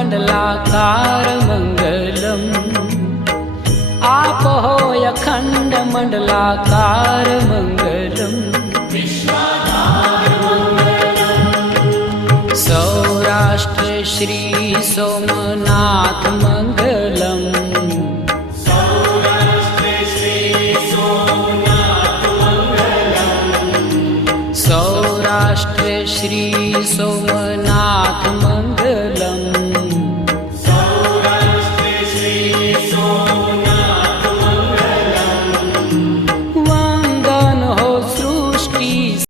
मंडलाकार मंगलम। आप होय अखंड मंडलाकार मंगलम। सौराष्ट्र श्री सोमनाथ मंगलम। सौराष्ट्र श्री सोमनाथ मंगलम।